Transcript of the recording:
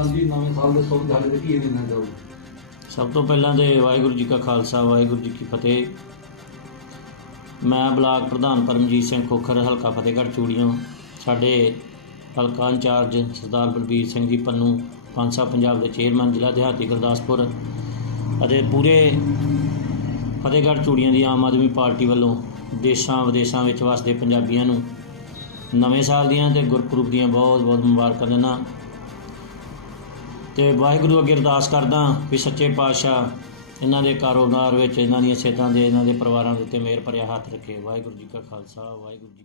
ਹਾਂਜੀ ਨਵੇਂ ਸਾਲ ਦੇ ਸੁਭ ਗੱਲ ਦੇ ਕੀ ਇਹਨਾਂ ਦਾ ਸਭ ਤੋਂ ਪਹਿਲਾਂ ਤੇ ਵਾਹਿਗੁਰੂ ਜੀ ਕਾ ਖਾਲਸਾ, ਵਾਹਿਗੁਰੂ ਜੀ ਕੀ ਫਤਿਹ। ਮੈਂ ਬਲਾਕ ਪ੍ਰਧਾਨ ਪਰਮਜੀਤ ਸਿੰਘ ਖੋਖਰ, ਹਲਕਾ ਫਤਿਹਗੜ੍ਹ ਚੂੜੀਆਂ ਸਾਡੇ ਹਲਕਾ ਇੰਚਾਰਜ ਸਰਦਾਰ ਬਲਬੀਰ ਸਿੰਘ ਜੀ ਪੰਨੂ ਪੰਸਾ ਪੰਜਾਬ ਦੇ ਚੇਅਰਮੈਨ, ਜ਼ਿਲ੍ਹਾ ਦਿਹਾਤੀ ਗੁਰਦਾਸਪੁਰ ਅਤੇ ਪੂਰੇ ਫਤਿਹਗੜ੍ਹ ਚੂੜੀਆਂ ਦੀ ਆਮ ਆਦਮੀ ਪਾਰਟੀ ਵੱਲੋਂ ਦੇਸ਼ਾਂ ਵਿਦੇਸ਼ਾਂ ਵਿੱਚ ਵਸਦੇ ਪੰਜਾਬੀਆਂ ਨੂੰ ਨਵੇਂ ਸਾਲ ਦੀਆਂ ਤੇ ਗੁਰਪੁਰਬ ਦੀਆਂ ਬਹੁਤ ਬਹੁਤ ਮੁਬਾਰਕਾਂ ਦਿੰਦਾ। ਤੇ ਵਾਹਿਗੁਰੂ ਅੱਗੇ ਅਰਦਾਸ ਕਰਦਾ ਵੀ ਸੱਚੇ ਪਾਤਸ਼ਾਹ ਇਹਨਾਂ ਦੇ ਕਾਰੋਬਾਰ ਵਿੱਚ, ਇਹਨਾਂ ਦੀਆਂ ਸਿਹਤਾਂ ਦੇ, ਇਹਨਾਂ ਦੇ ਪਰਿਵਾਰਾਂ ਦੇ ਉੱਤੇ ਮਿਹਰ ਭਰਿਆ ਹੱਥ ਰੱਖੇ। ਵਾਹਿਗੁਰੂ ਜੀ ਕਾ ਖਾਲਸਾ, ਵਾਹਿਗੁਰੂ ਜੀ